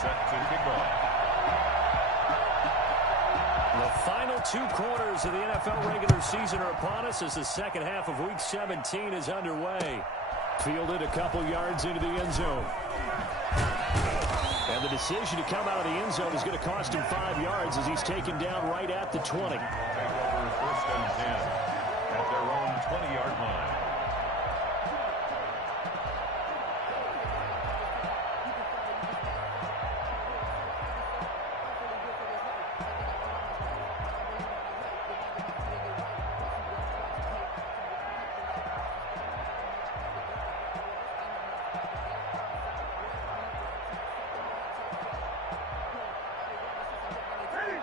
Set to kick off. The final 2 quarters of the NFL regular season are upon us as the second half of Week 17 is underway. Fielded a couple yards into the end zone. And the decision to come out of the end zone is going to cost him 5 yards as he's taken down right at the 20. First and 10 at their own 20-yard line.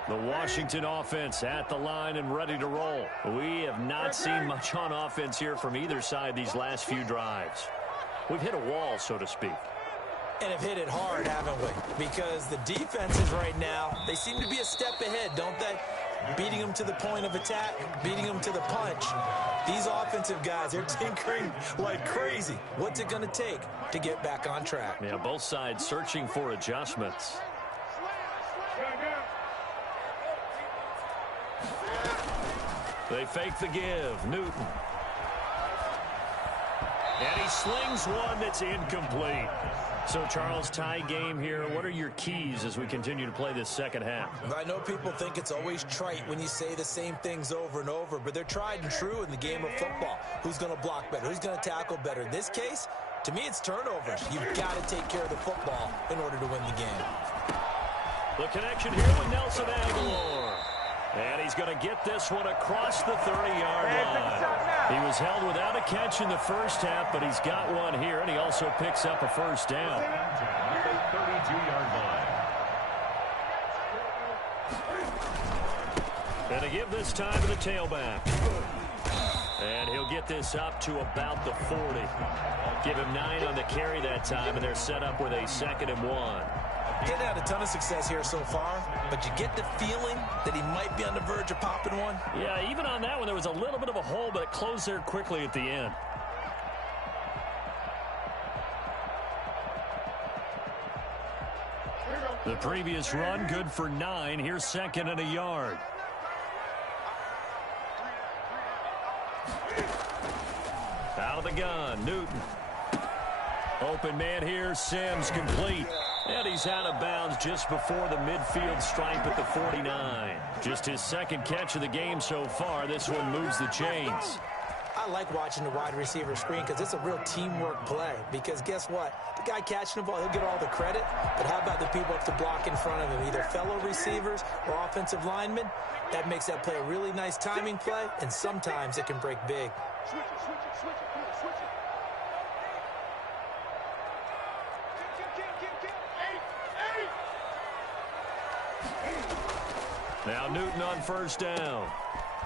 The Washington offense at the line and ready to roll. We have not seen much on offense here from either side these last few drives. We've hit a wall, so to speak. And have hit it hard, haven't we? Because the defenses right now, they seem to be a step ahead, don't they? Beating them to the point of attack, beating them to the punch. These offensive guys, they're tinkering like crazy. What's it going to take to get back on track? Yeah, both sides searching for adjustments. They fake the give. Newton. And he slings one that's incomplete. So, Charles, tie game here. What are your keys as we continue to play this second half? I know people think it's always trite when you say the same things over and over, but they're tried and true in the game of football. Who's going to block better? Who's going to tackle better? In this case, to me, it's turnovers. You've got to take care of the football in order to win the game. The connection here with Nelson Aguilar. And he's going to get this one across the 30-yard line. He was held without a catch in the first half, but he's got one here, and he also picks up a first down. At the 32-yard line. And a give this time to the tailback. And he'll get this up to about the 40. Give him 9 on the carry that time, and they're set up with a 2nd and 1. He hasn't had a ton of success here so far, but you get the feeling that he might be on the verge of popping one. Yeah, even on that one, there was a little bit of a hole, but it closed there quickly at the end. The previous run, good for 9. Here's 2nd and a yard. Out of the gun, Newton. Open man here, Sims complete. And he's out of bounds just before the midfield stripe at the 49. Just his 2nd catch of the game so far. This one moves the chains. I like watching the wide receiver screen because it's a real teamwork play. Because guess what? The guy catching the ball, he'll get all the credit. But how about the people up to block in front of him? Either fellow receivers or offensive linemen. That makes that play a really nice timing play. And sometimes it can break big. Switch it. Now Newton on first down.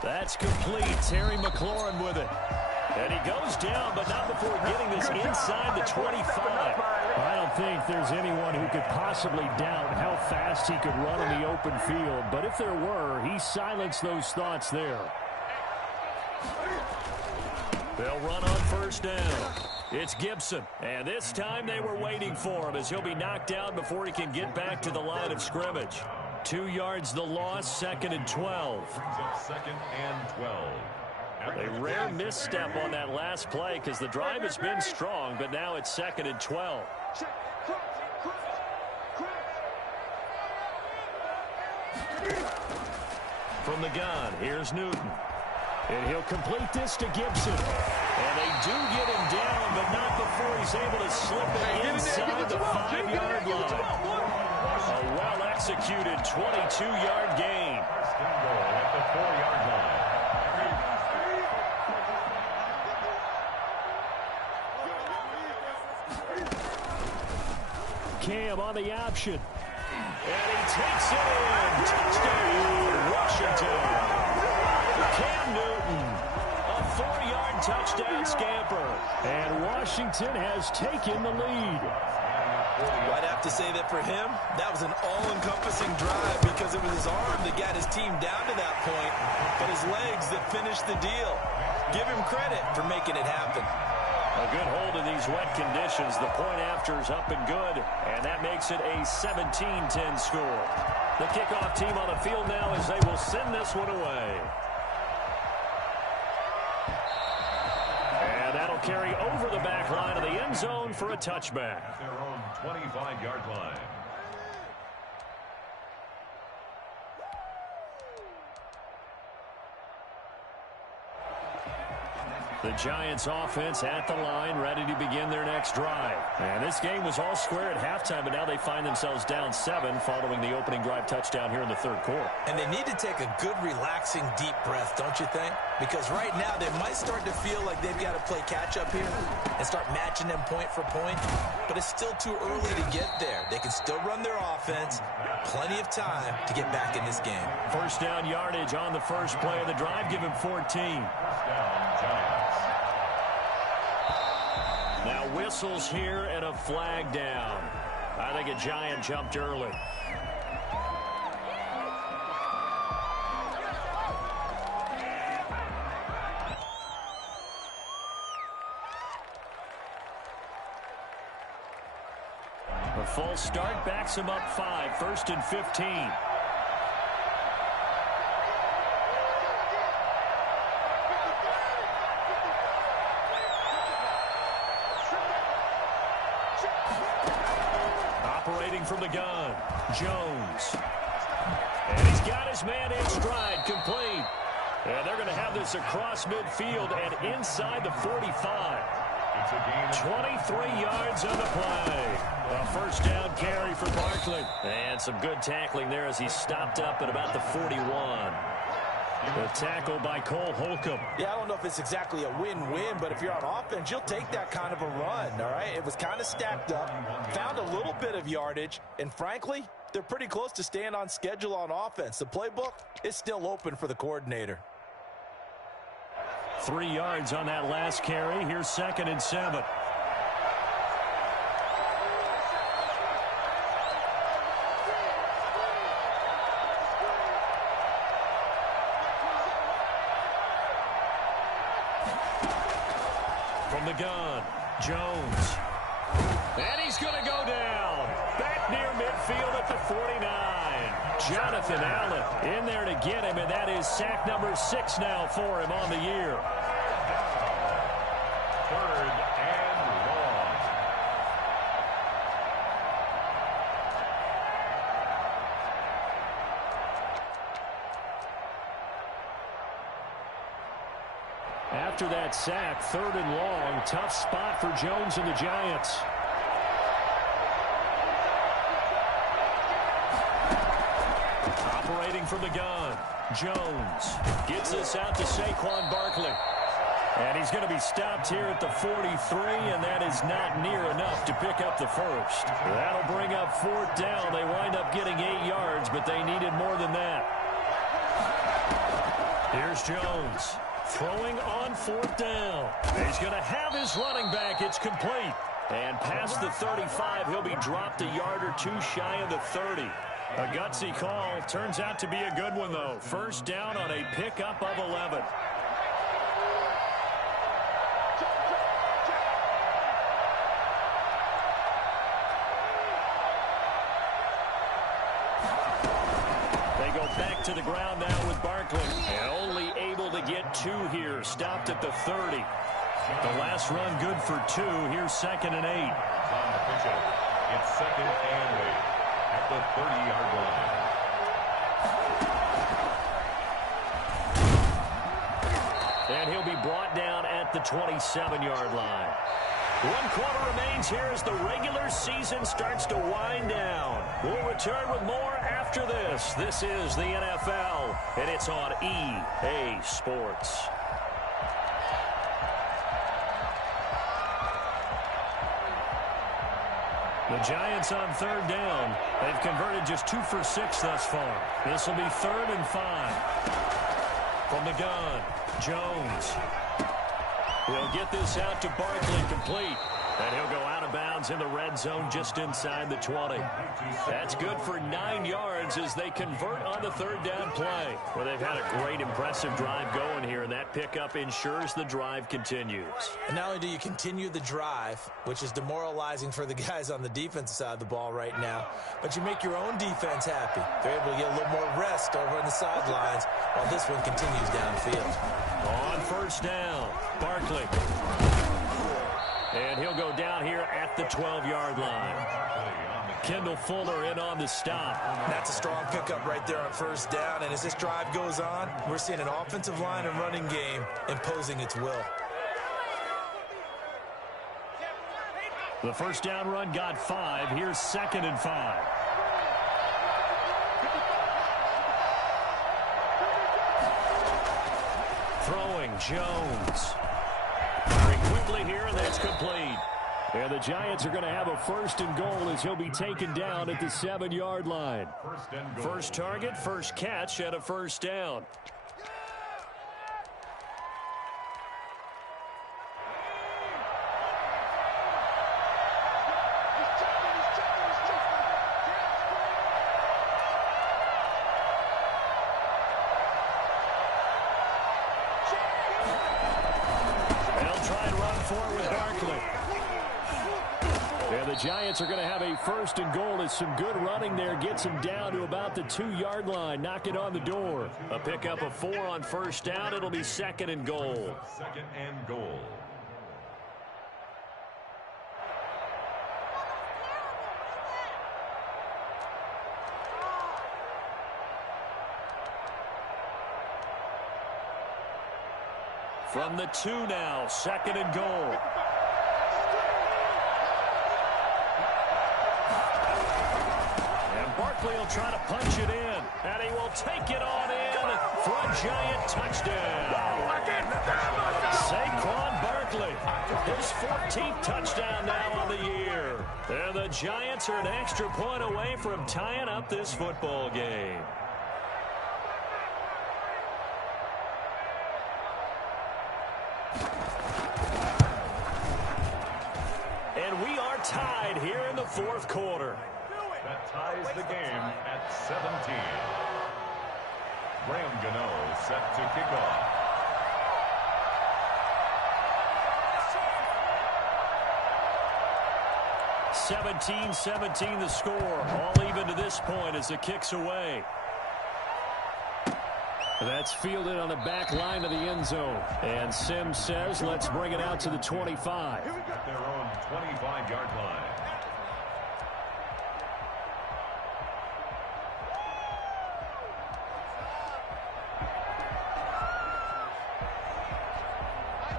That's complete. Terry McLaurin with it. And he goes down, but not before getting this inside the 25. I don't think there's anyone who could possibly doubt how fast he could run in the open field. But if there were, he silenced those thoughts there. They'll run on first down. It's Gibson. And this time they were waiting for him as he'll be knocked down before he can get back to the line of scrimmage. 2 yards the loss, 2nd and 12. 2nd and 12. A rare misstep on that last play because the drive has been strong, but now it's 2nd and 12. From the gun, here's Newton. And he'll complete this to Gibson. And they do get him down, but not before he's able to slip it inside the 5-yard line. A well-executed 22-yard gain. At the 4-yard line. Cam on the option. And he takes it in. Touchdown, Washington. Cam Newton, a 4-yard touchdown scamper. And Washington has taken the lead. I'd have to say that for him, that was an all-encompassing drive because it was his arm that got his team down to that point, but his legs that finished the deal. Give him credit for making it happen. A good hold in these wet conditions. The point after is up and good, and that makes it a 17-10 score. The kickoff team on the field now as they will send this one away. And that'll carry over the back line of the end zone for a touchback. At their own 25-yard line. The Giants offense at the line, ready to begin their next drive. And this game was all square at halftime, but now they find themselves down 7 following the opening drive touchdown here in the third quarter. And they need to take a good, relaxing, deep breath, don't you think? Because right now they might start to feel like they've got to play catch-up here and start matching them point for point. But it's still too early to get there. They can still run their offense. Plenty of time to get back in this game. First down yardage on the first play of the drive. Give him 14. First down, Giants. Now whistles here and a flag down. I think a Giant jumped early. A false start backs him up 5. First and 15. From the gun, Jones. And he's got his man in stride, complete. And they're going to have this across midfield and inside the 45. 23 yards on the play. A first down carry for Barkley. And some good tackling there as he stopped up at about the 41. The tackle by Cole Holcomb. Yeah, I don't know if it's exactly a win-win, but if you're on offense, you'll take that kind of a run, all right? It was kind of stacked up, found a little bit of yardage, and frankly, they're pretty close to staying on schedule on offense. The playbook is still open for the coordinator. 3 yards on that last carry. Here's 2nd and 7. From the gun, Jones. And he's going to go down. Back near midfield at the 49. Jonathan Allen in there to get him, and that is sack number 6 now for him on the year. 3rd and long. After that sack, 3rd and long. Tough spot for Jones and the Giants. Operating from the gun, Jones gets this out to Saquon Barkley. And he's going to be stopped here at the 43, and that is not near enough to pick up the first. That'll bring up 4th down. They wind up getting 8 yards, but they needed more than that. Here's Jones. Throwing on 4th down. He's going to have his running back. It's complete. And past the 35, he'll be dropped a yard or 2 shy of the 30. A gutsy call. Turns out to be a good one, though. First down on a pickup of 11. They go back to the ground now with Barkley. And only able to get 2 here. Stopped at the 30. The last run good for 2. Here's 2nd and 8. On the pitch, it's 2nd and 8 at the 30-yard line. And he'll be brought down at the 27-yard line. 1 quarter remains here as the regular season starts to wind down. We'll return with more after this. This is the NFL, and it's on EA Sports. The Giants on 3rd down. They've converted just 2 for 6 thus far. This will be 3rd and 5. From the gun, Jones. He'll get this out to Barkley, complete. And he'll go out of bounds in the red zone just inside the 20. That's good for 9 yards as they convert on the third down play. Well, they've had a great, impressive drive going here, and that pickup ensures the drive continues. And not only do you continue the drive, which is demoralizing for the guys on the defensive side of the ball right now, but you make your own defense happy. They're able to get a little more rest over on the sidelines while this one continues downfield. On first down, Barkley. And he'll go down here at the 12-yard line. Kendall Fuller in on the stop. That's a strong pickup right there on first down. And as this drive goes on, we're seeing an offensive line and running game imposing its will. The first down run got 5. Here's 2nd and 5. Throwing Jones. Very quickly here, and that's complete. And the Giants are going to have a 1st and goal as he'll be taken down at the 7-yard line. First target, first catch, and a first down. The Giants are going to have a 1st and goal as some good running there gets him down to about the 2-yard line, knocking on the door. A pickup of 4 on first down. It'll be 2nd and goal. 2nd and goal. From the 2 now, 2nd and goal. Barkley will try to punch it in, and he will take it on in for a Giant touchdown. Saquon Barkley, his 14th touchdown now on the year. And the Giants are an extra point away from tying up this football game. And we are tied here in the 4th quarter. That ties the game at 17. Graham Gano set to kick off. (17-17) the score. All even to this point as the kick's away. That's fielded on the back line of the end zone. And Sims says, let's bring it out to the 25. At their own 25-yard line.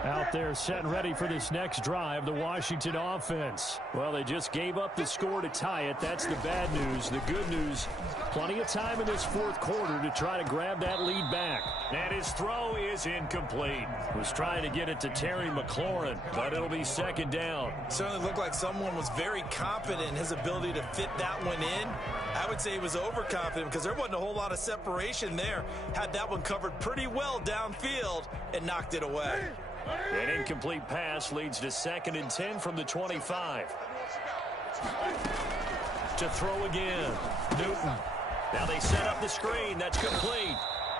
Out there set and ready for this next drive, the Washington offense. Well, they just gave up the score to tie it. That's the bad news. The good news, plenty of time in this 4th quarter to try to grab that lead back. And his throw is incomplete. Was trying to get it to Terry McLaurin, but it'll be 2nd down. Certainly looked like someone was very confident in his ability to fit that one in. I would say he was overconfident because there wasn't a whole lot of separation there. Had that one covered pretty well downfield and knocked it away. An incomplete pass leads to 2nd and 10 from the 25. To throw again. Newton. Now they set up the screen. That's complete.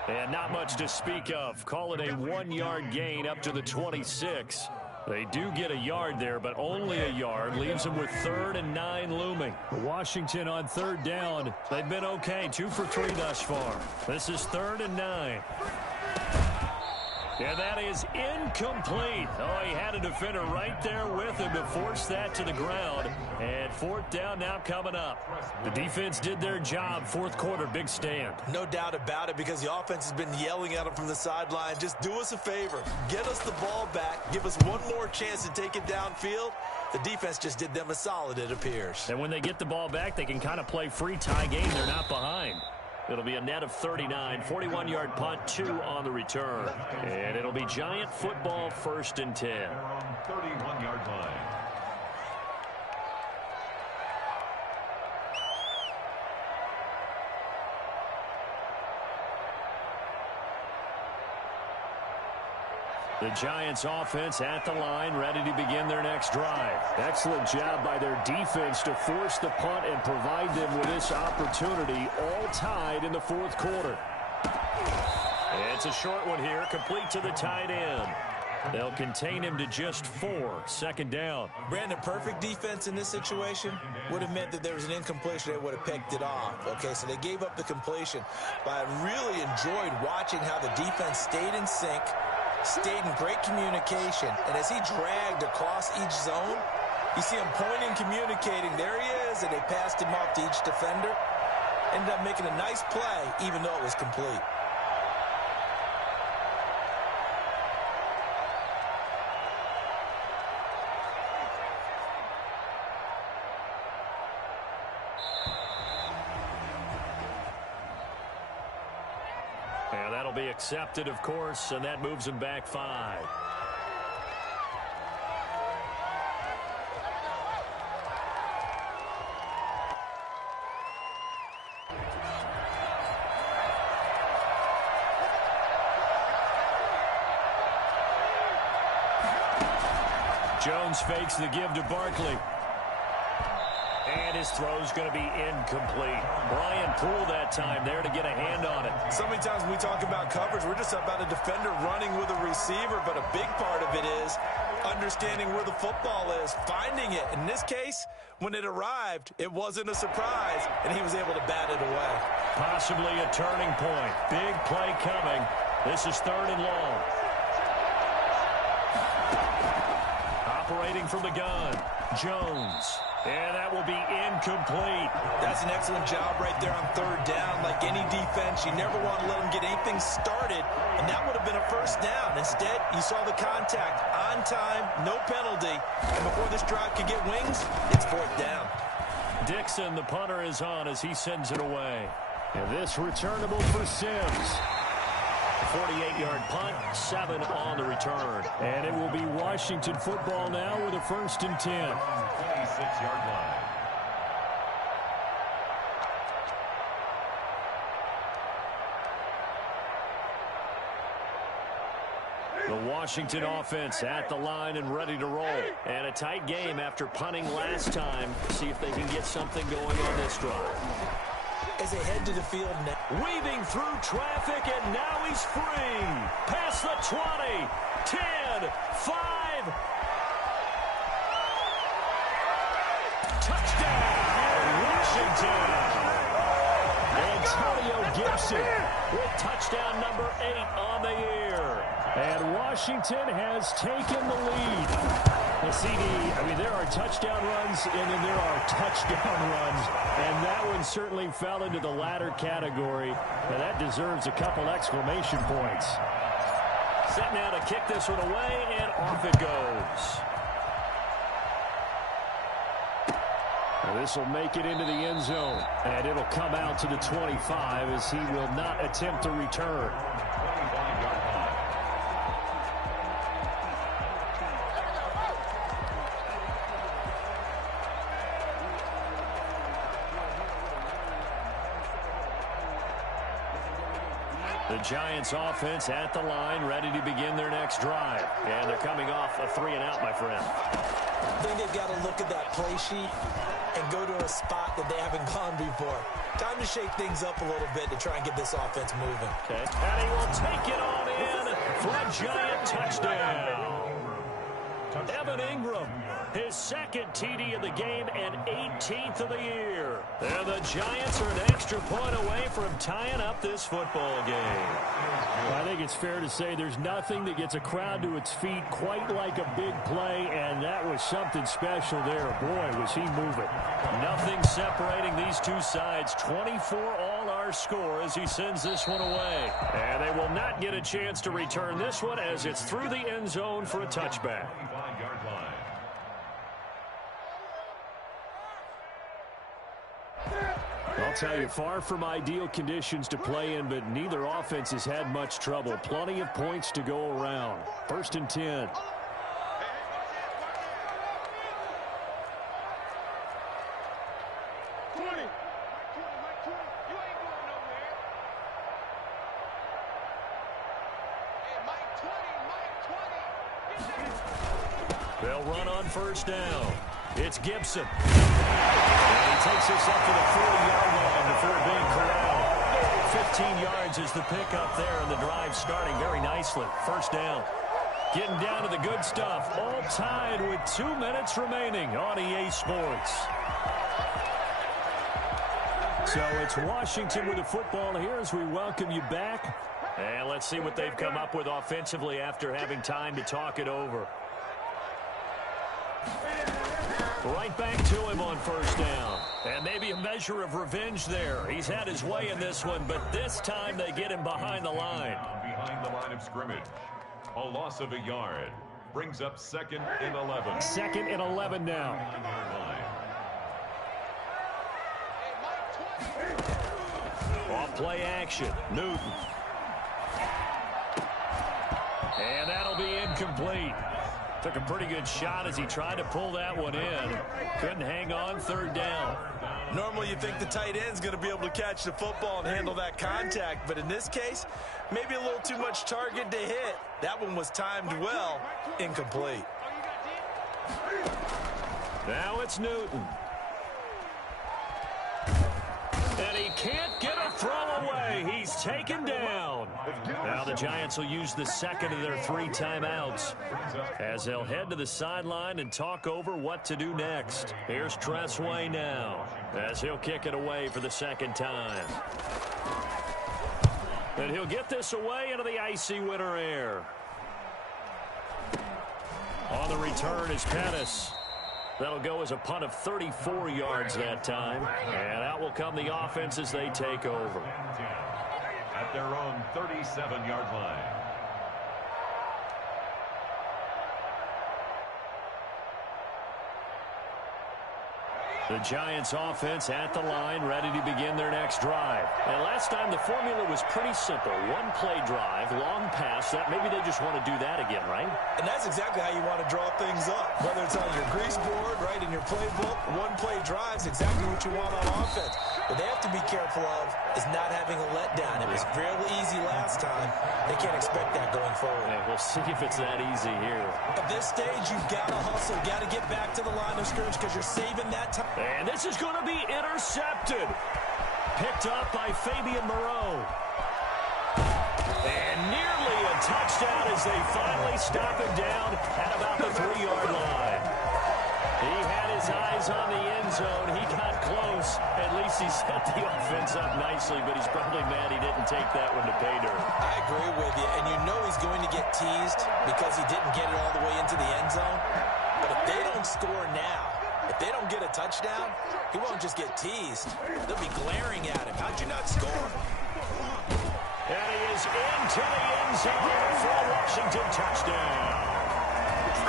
And not much to speak of. Call it a 1-yard gain up to the 26. They do get a yard there, but only a yard. Leaves them with 3rd and 9 looming. Washington on 3rd down. They've been okay. 2 for 3 thus far. This is 3rd and 9. And that is incomplete. Oh, he had a defender right there with him to force that to the ground. And 4th down now coming up. The defense did their job. 4th quarter, big stand. No doubt about it, because the offense has been yelling at him from the sideline. Just do us a favor. Get us the ball back. Give us one more chance to take it downfield. The defense just did them a solid, it appears. And when they get the ball back, they can kind of play free tie game. They're not behind. It'll be a net of 39, 41-yard punt, 2 on the return. And it'll be Giant football 1st and 10. They're on 31-yard line. The Giants offense at the line, ready to begin their next drive. Excellent job by their defense to force the punt and provide them with this opportunity, all tied in the fourth quarter. It's a short one here, complete to the tight end. They'll contain him to just 4, second down. Brandon, perfect defense in this situation would have meant that there was an incompletion. They would have picked it off. Okay, so they gave up the completion. But I really enjoyed watching how the defense stayed in sync, stayed in great communication. And as he dragged across each zone, you see him pointing, communicating. There he is, and they passed him off to each defender. Ended up making a nice play, even though it was complete. And that'll be accepted, of course, and that moves him back 5. Jones fakes the give to Barkley. And his throw's going to be incomplete. Brian Poole that time there to get a hand on it. So many times when we talk about coverage, we're just about a defender running with a receiver, but a big part of it is understanding where the football is, finding it. In this case, when it arrived, it wasn't a surprise, and he was able to bat it away. Possibly a turning point. Big play coming. This is 3rd and long. Operating from the gun, Jones. And that will be incomplete. That's an excellent job right there on 3rd down. Like any defense, you never want to let them get anything started, and that would have been a 1st down. Instead, you saw the contact on time, no penalty, and before this drive could get wings, it's 4th down. Dixon, the punter, is on as he sends it away. And this returnable for Sims. 48-yard punt, 7 on the return. And it will be Washington football now with a 1st and 10. 26-yard line. The Washington offense at the line and ready to roll. And a tight game after punting last time. See if they can get something going on this drive. As they head to the field now. Weaving through traffic, and now he's free. Past the 20, 10, 5. Touchdown, Washington. Antonio Gibson with touchdown number 8 on the year. And Washington has taken the lead. The CD, there are touchdown runs, and then there are touchdown runs. And that one certainly fell into the latter category. And that deserves a couple exclamation points. Set now to kick this one away, and off it goes. This will make it into the end zone. And it'll come out to the 25 as he will not attempt to return. The Giants offense at the line, ready to begin their next drive. And they're coming off a 3-and-out, my friend. I think they've got to look at that play sheet and go to a spot that they haven't gone before. Time to shake things up a little bit to try and get this offense moving. Okay. And he will take it on in for a Giant touchdown. Evan Ingram, his 2nd TD of the game and 18th of the year. And the Giants are an extra point away from tying up this football game. Well, I think it's fair to say there's nothing that gets a crowd to its feet quite like a big play, and that was something special there. Boy, was he moving. Nothing separating these two sides. 24 all our score as he sends this one away. And they will not get a chance to return this one as it's through the end zone for a touchback. I'll tell you, far from ideal conditions to play in, but neither offense has had much trouble. Plenty of points to go around. 1st and 10. They'll run on first down. It's Gibson. And he takes this up to the 40-yard line before being corralled. 15 yards is the pickup there, and the drive starting very nicely. First down. Getting down to the good stuff. All tied with 2 minutes remaining on EA Sports. So it's Washington with the football here as we welcome you back. And let's see what they've come up with offensively after having time to talk it over. Right back to him on first down. And maybe a measure of revenge there. He's had his way in this one, but this time they get him behind the line. Behind the line of scrimmage. A loss of a yard. Brings up 2nd and 11. 2nd and 11 now. Off play action. Newton. And that'll be incomplete. Took a pretty good shot as he tried to pull that one in. Couldn't hang on. 3rd down. Normally you think the tight end's going to be able to catch the football and handle that contact, but in this case, maybe a little too much target to hit. That one was timed well. Incomplete. Now it's Newton. And he can't get a throw away. He's taken down. Now the Giants will use the second of their 3 timeouts as they'll head to the sideline and talk over what to do next. Here's Tressway now as he'll kick it away for the 2nd time. And he'll get this away into the icy winter air. On the return is Pettis. That'll go as a punt of 34 yards that time. And out will come the offense as they take over. At their own 37-yard line. The Giants offense at the line, ready to begin their next drive. And last time the formula was pretty simple. 1-play drive, long pass. That maybe they just want to do that again, right? And that's exactly how you want to draw things up. Whether it's on your grease board, right, in your playbook, 1-play drive's exactly what you want on offense. What they have to be careful of is not having a letdown. It was fairly easy last time. They can't expect that going forward. Hey, we'll see if it's that easy here. At this stage, you've got to hustle. Got to get back to the line of scrimmage because you're saving that time. And this is going to be intercepted. Picked up by Fabian Moreau. And nearly a touchdown as they finally stop him down at about the 3-yard line. He had his eyes on the end zone. He got close. At least he set the offense up nicely, but he's probably mad he didn't take that one to pay dirt. I agree with you, and you know he's going to get teased because he didn't get it all the way into the end zone. But if they don't score now, if they don't get a touchdown, he won't just get teased. They'll be glaring at him. How'd you not score? And he is into the end zone for a Washington touchdown.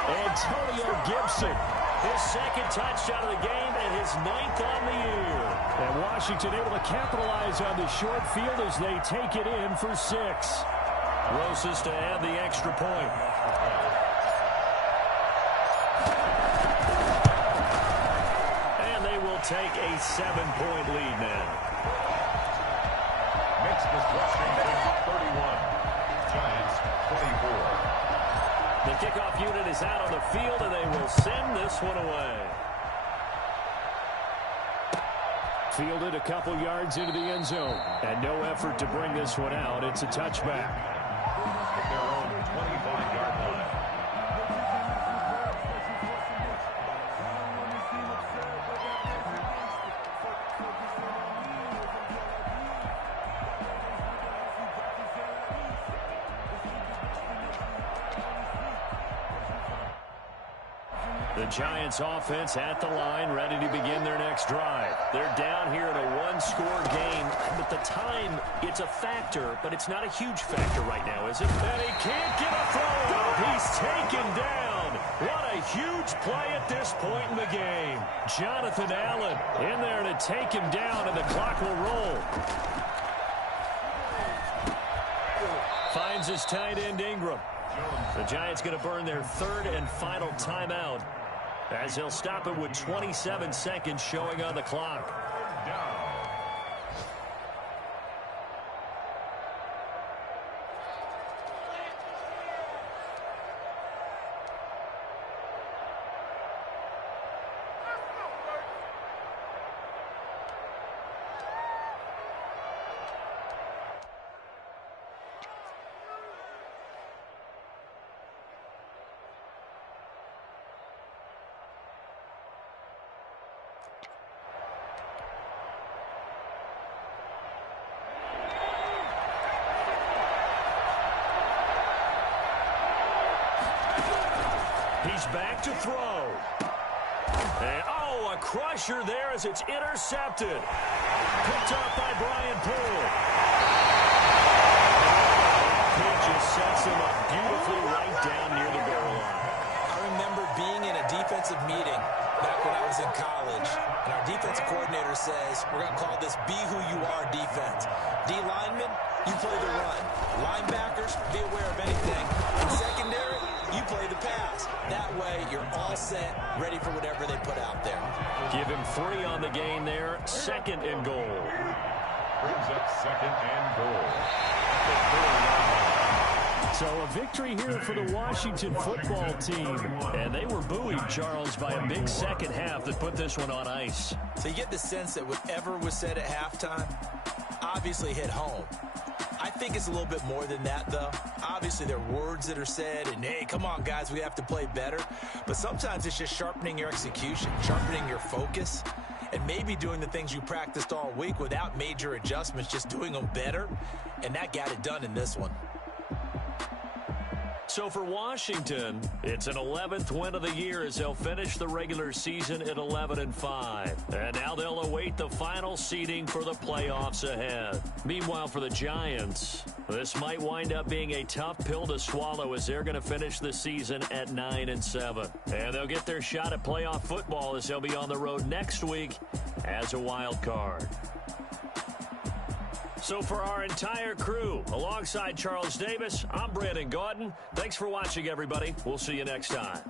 Antonio Gibson, his 2nd touchdown of the game and his 9th on the year. And Washington able to capitalize on the short field as they take it in for 6. Rosas to add the extra point. And they will take a 7-point lead now. Makes this Washington 31. Giants 24. The kickoff unit is out on the field, and they will send this one away. Fielded a couple yards into the end zone. And no effort to bring this one out. It's a touchback. At their own 25-yard line. The Giants offense at the line, ready to begin their next drive. They're down here in a 1-score game, but the time, it's a factor, but it's not a huge factor right now, is it? And he can't get a throw. He's taken down. What a huge play at this point in the game. Jonathan Allen in there to take him down, and the clock will roll. Finds his tight end Ingram. The Giants going to burn their 3rd and final timeout as he'll stop it with 27 seconds showing on the clock. He's back to throw. And, oh, a crusher there as it's intercepted. Picked up by Brian Poole. That just sets him up beautifully right down near the goal line. I remember being in a defensive meeting back when I was in college, and our defensive coordinator says, we're going to call this Be Who You Are defense. D linemen, you play the run. Linebackers, be aware of anything. In secondary, you play the pass. That way, you're all set, ready for whatever they put out there. Give him 3 on the gain there. 2nd and goal. Brings up 2nd and goal. So a victory here for the Washington football team. And they were buoyed, Charles, by a big second half that put this one on ice. So you get the sense that whatever was said at halftime obviously hit home. I think it's a little bit more than that, though. Obviously, there are words that are said, and, hey, come on, guys, we have to play better. But sometimes it's just sharpening your execution, sharpening your focus, and maybe doing the things you practiced all week without major adjustments, just doing them better. And that got it done in this one. So for Washington, it's an 11th win of the year as they'll finish the regular season at 11-5. And now they'll await the final seeding for the playoffs ahead. Meanwhile, for the Giants, this might wind up being a tough pill to swallow as they're going to finish the season at 9-7. And they'll get their shot at playoff football as they'll be on the road next week as a wild card. So for our entire crew, alongside Charles Davis, I'm Brandon Gaudin. Thanks for watching, everybody. We'll see you next time.